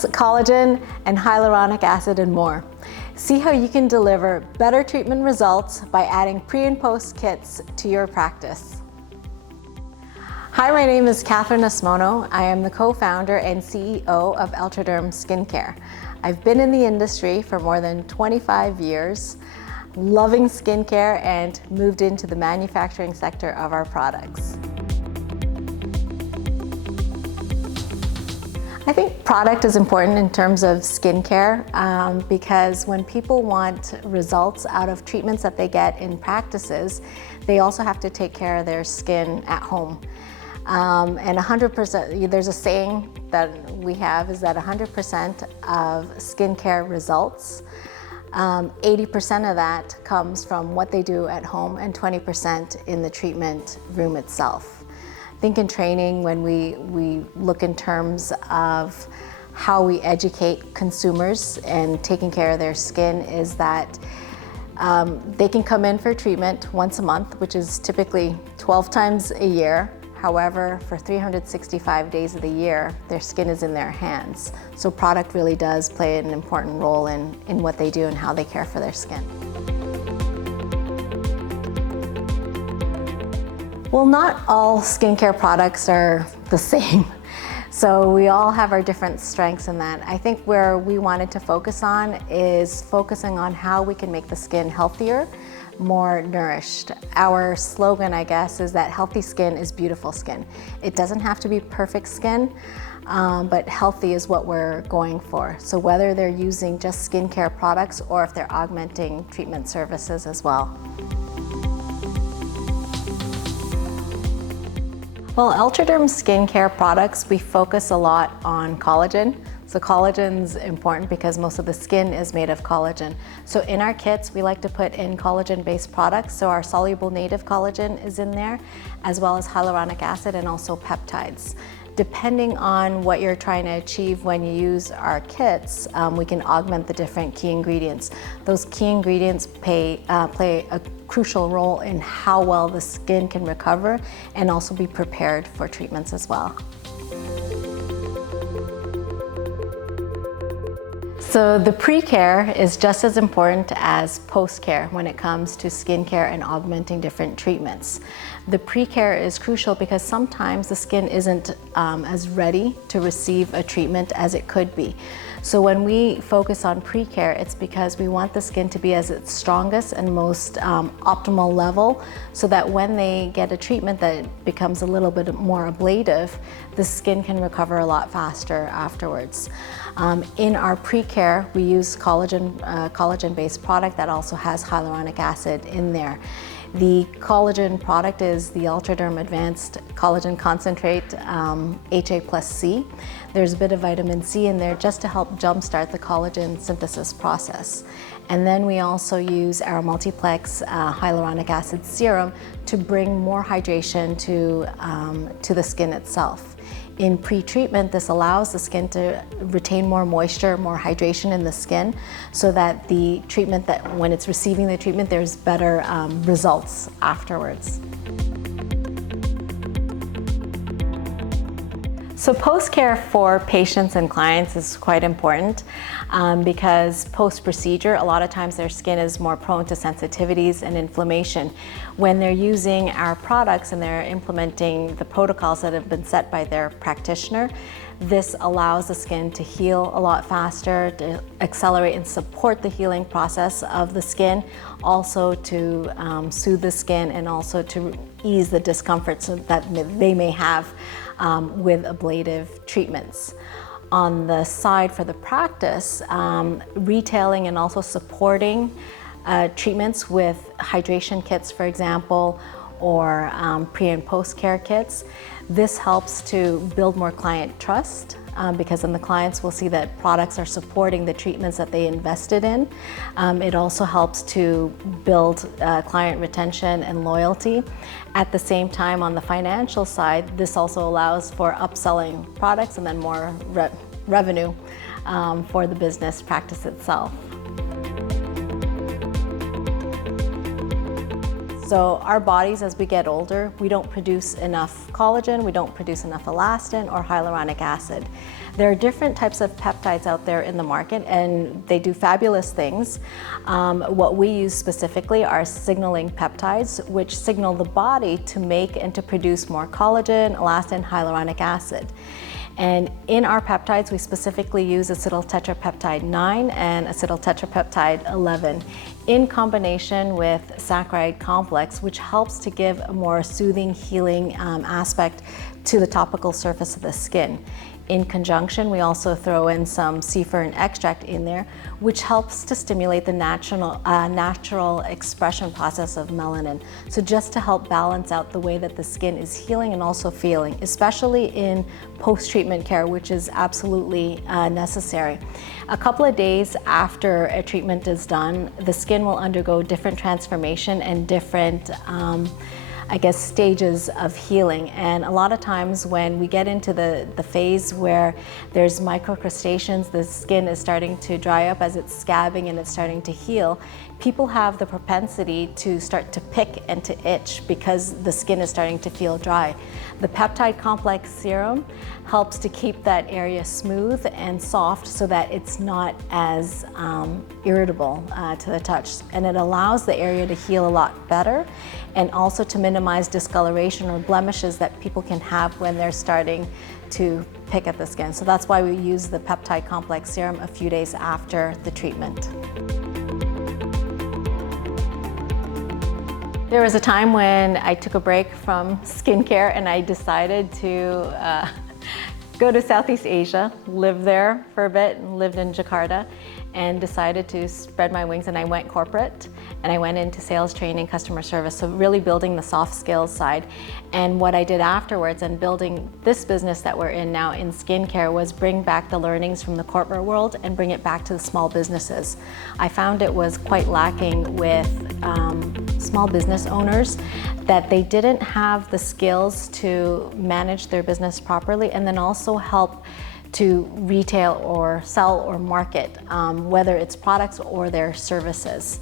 products, collagen, and hyaluronic acid, and more. See how you can deliver better treatment results by adding pre and post kits to your practice. Hi, my name is Katherine Asmono. I am the co-founder and CEO of Eltraderm Skincare. I've been in the industry for more than 25 years, loving skincare, and moved into the manufacturing sector of our products. I think product is important in terms of skincare because when people want results out of treatments that they get in practices, they also have to take care of their skin at home. And 100%, there's a saying that we have is that 100% of skincare results, 80% of that comes from what they do at home and 20% in the treatment room itself. I think in training, when we look in terms of how we educate consumers and taking care of their skin, is that they can come in for treatment once a month, which is typically 12 times a year. However, for 365 days of the year, their skin is in their hands. So product really does play an important role in what they do and how they care for their skin. Well, not all skincare products are the same. So we all have our different strengths in that. I think where we wanted to focus on is focusing on how we can make the skin healthier, more nourished. Our slogan, I guess, is that healthy skin is beautiful skin. It doesn't have to be perfect skin, but healthy is what we're going for. So whether they're using just skincare products or if they're augmenting treatment services as well. Well, Eltraderm skincare products, we focus a lot on collagen. So collagen's important because most of the skin is made of collagen. So in our kits, we like to put in collagen-based products. So our soluble native collagen is in there, as well as hyaluronic acid and also peptides. Depending on what you're trying to achieve when you use our kits, we can augment the different key ingredients. Those key ingredients play a crucial role in how well the skin can recover and also be prepared for treatments as well. So the pre-care is just as important as post-care when it comes to skincare and augmenting different treatments. The pre-care is crucial because sometimes the skin isn't as ready to receive a treatment as it could be. So when we focus on pre-care, it's because we want the skin to be at its strongest and most optimal level, so that when they get a treatment that becomes a little bit more ablative, the skin can recover a lot faster afterwards. In our pre-care, we use collagen-based product that also has hyaluronic acid in there. The collagen product is the Eltraderm Advanced Collagen Concentrate HA+C. There's a bit of vitamin C in there just to help jumpstart the collagen synthesis process. And then we also use our multiplex hyaluronic acid serum to bring more hydration to the skin itself. In pre-treatment, this allows the skin to retain more moisture, more hydration in the skin, so that the treatment, when it's receiving the treatment, there's better results afterwards. So post-care for patients and clients is quite important because post-procedure, a lot of times their skin is more prone to sensitivities and inflammation. When they're using our products and they're implementing the protocols that have been set by their practitioner, this allows the skin to heal a lot faster, to accelerate and support the healing process of the skin, also to soothe the skin and also to ease the discomfort that they may have with ablative treatments. On the side for the practice, retailing and also supporting treatments with hydration kits, for example, or pre and post care kits. This helps to build more client trust because then the clients will see that products are supporting the treatments that they invested in. It also helps to build client retention and loyalty. At the same time, on the financial side, this also allows for upselling products and then more revenue for the business practice itself. So our bodies, as we get older, we don't produce enough collagen, we don't produce enough elastin or hyaluronic acid. There are different types of peptides out there in the market, and they do fabulous things. What we use specifically are signaling peptides, which signal the body to make and to produce more collagen, elastin, hyaluronic acid. And in our peptides, we specifically use acetyltetrapeptide 9 and acetyltetrapeptide 11 in combination with saccharide complex, which helps to give a more soothing, healing aspect to the topical surface of the skin. In conjunction, we also throw in some sea fern extract in there, which helps to stimulate the natural expression process of melanin. So just to help balance out the way that the skin is healing and also feeling, especially in post-treatment care, which is absolutely necessary. A couple of days after a treatment is done, the skin will undergo different transformation and different stages of healing. And a lot of times when we get into the phase where there's microcrustaceans, the skin is starting to dry up as it's scabbing and it's starting to heal, people have the propensity to start to pick and to itch because the skin is starting to feel dry. The peptide complex serum helps to keep that area smooth and soft so that it's not as irritable to the touch. And it allows the area to heal a lot better and also to minimize discoloration or blemishes that people can have when they're starting to pick at the skin. So that's why we use the peptide complex serum a few days after the treatment. There was a time when I took a break from skincare and I decided to go to Southeast Asia, live there for a bit, and lived in Jakarta, and decided to spread my wings, and I went corporate and I went into sales training, customer service, so really building the soft skills side. And what I did afterwards and building this business that we're in now in skincare was bring back the learnings from the corporate world and bring it back to the small businesses. I found it was quite lacking with small business owners, that they didn't have the skills to manage their business properly and then also help to retail or sell or market, whether it's products or their services.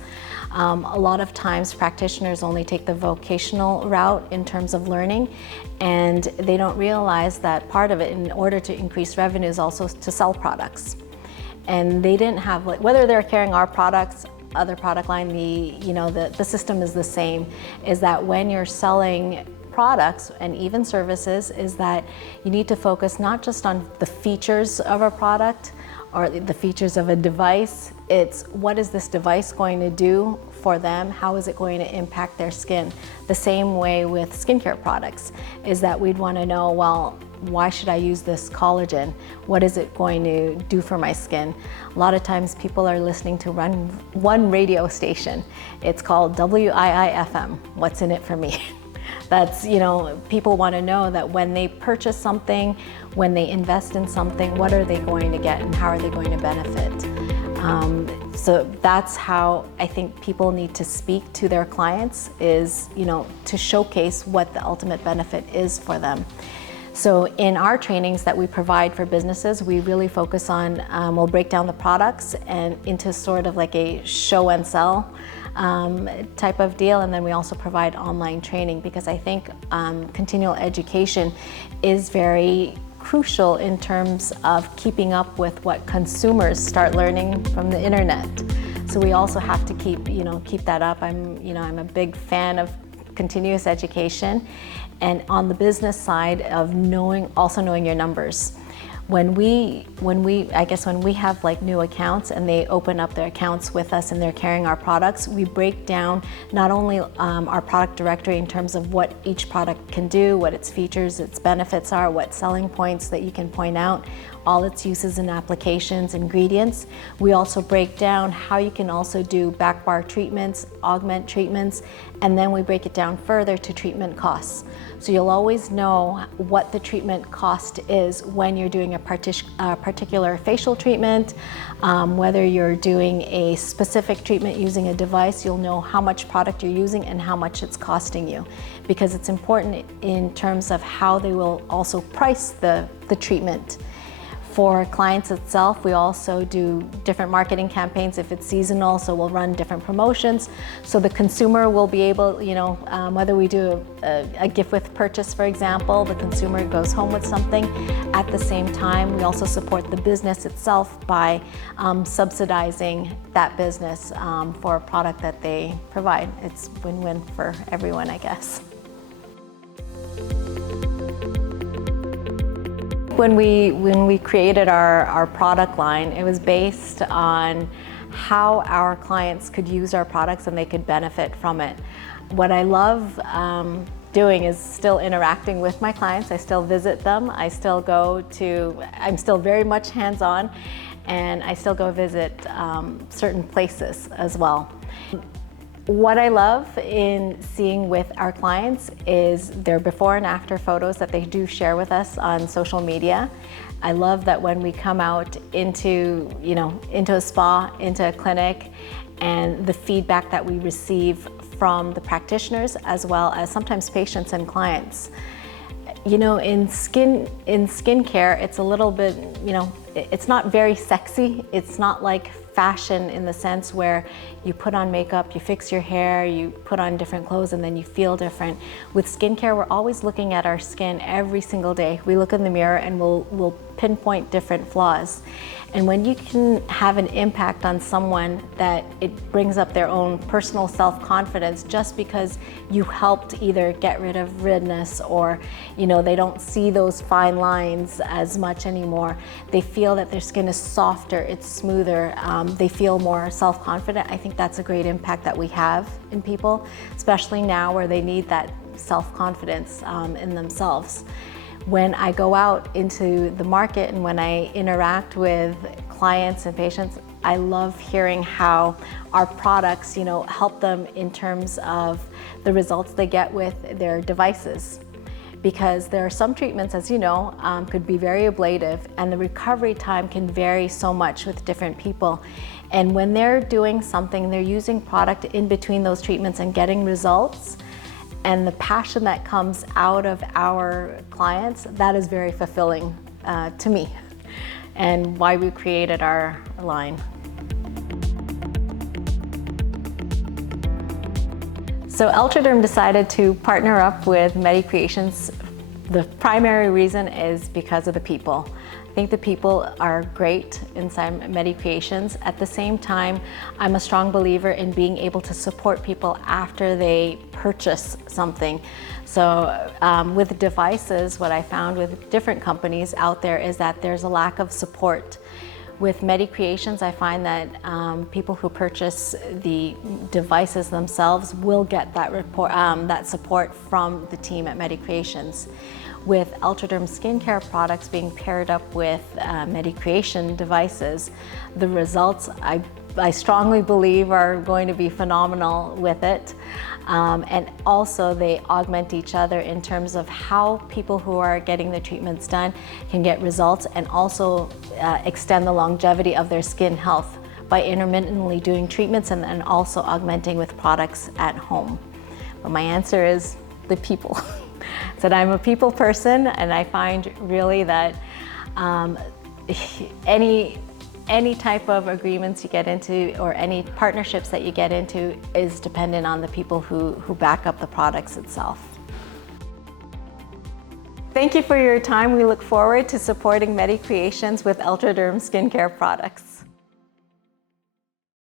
A lot of times practitioners only take the vocational route in terms of learning, and they don't realize that part of it, in order to increase revenue, is also to sell products. And they didn't have, whether they're carrying our products, other product line, the system is the same, is that when you're selling products and even services, is that you need to focus not just on the features of a product or the features of a device, it's what is this device going to do for them, how is it going to impact their skin. The same way with skincare products, is that we'd want to know, well, why should I use this collagen? What is it going to do for my skin? A lot of times people are listening to one radio station. It's called WIIFM, what's in it for me? That's, people want to know that when they purchase something, when they invest in something, what are they going to get and how are they going to benefit? So that's how I think people need to speak to their clients, is, to showcase what the ultimate benefit is for them. So in our trainings that we provide for businesses, we really focus on, we'll break down the products and into sort of like a show and sell type of deal, and then we also provide online training, because I think continual education is very crucial in terms of keeping up with what consumers start learning from the internet. So we also have to keep that up. I'm a big fan of continuous education, and on the business side of also knowing your numbers. When we have like new accounts and they open up their accounts with us and they're carrying our products, we break down not only our product directory in terms of what each product can do, what its features, its benefits are, what selling points that you can point out, all its uses and applications, ingredients. We also break down how you can also do back bar treatments, augment treatments, and then we break it down further to treatment costs. So you'll always know what the treatment cost is when you're doing a particular facial treatment, whether you're doing a specific treatment using a device, you'll know how much product you're using and how much it's costing you, because it's important in terms of how they will also price the treatment. For clients itself, we also do different marketing campaigns if it's seasonal, so we'll run different promotions. So the consumer will be able, whether we do a gift with purchase, for example, the consumer goes home with something. At the same time, we also support the business itself by subsidizing that business for a product that they provide. It's win-win for everyone, I guess. When we created our product line, it was based on how our clients could use our products and they could benefit from it. What I love doing is still interacting with my clients. I still visit them. I'm still very much hands-on, and I still go visit certain places as well. What I love in seeing with our clients is their before and after photos that they do share with us on social media. I love that when we come out into a spa, into a clinic, and the feedback that we receive from the practitioners as well as sometimes patients and clients. In skincare, it's a little bit, it's not very sexy. It's not like fashion in the sense where you put on makeup, you fix your hair, you put on different clothes, and then you feel different. With skincare, we're always looking at our skin every single day. We look in the mirror and we'll pinpoint different flaws. And when you can have an impact on someone that it brings up their own personal self-confidence just because you helped either get rid of redness or they don't see those fine lines as much anymore. They feel that their skin is softer, it's smoother, they feel more self-confident. I think that's a great impact that we have in people, especially now where they need that self-confidence in themselves. When I go out into the market and when I interact with clients and patients, I love hearing how our products, help them in terms of the results they get with their devices. Because there are some treatments, as you know, could be very ablative, and the recovery time can vary so much with different people. And when they're doing something, they're using product in between those treatments and getting results, and the passion that comes out of our clients, that is very fulfilling to me, and why we created our line. So Eltraderm decided to partner up with MediCreations. The primary reason is because of the people. I think the people are great inside MediCreations. At the same time, I'm a strong believer in being able to support people after they purchase something. So with devices, what I found with different companies out there is that there's a lack of support. With MediCreations, I find that people who purchase the devices themselves will get that support from the team at MediCreations. With Eltraderm skincare products being paired up with MediCreation devices, the results I strongly believe are going to be phenomenal with it. And also they augment each other in terms of how people who are getting the treatments done can get results and also extend the longevity of their skin health by intermittently doing treatments and then also augmenting with products at home. But my answer is the people. So I'm a people person, and I find really that any type of agreements you get into or any partnerships that you get into is dependent on the people who back up the products itself. Thank you for your time. We look forward to supporting MediCreations with Eltraderm skincare products.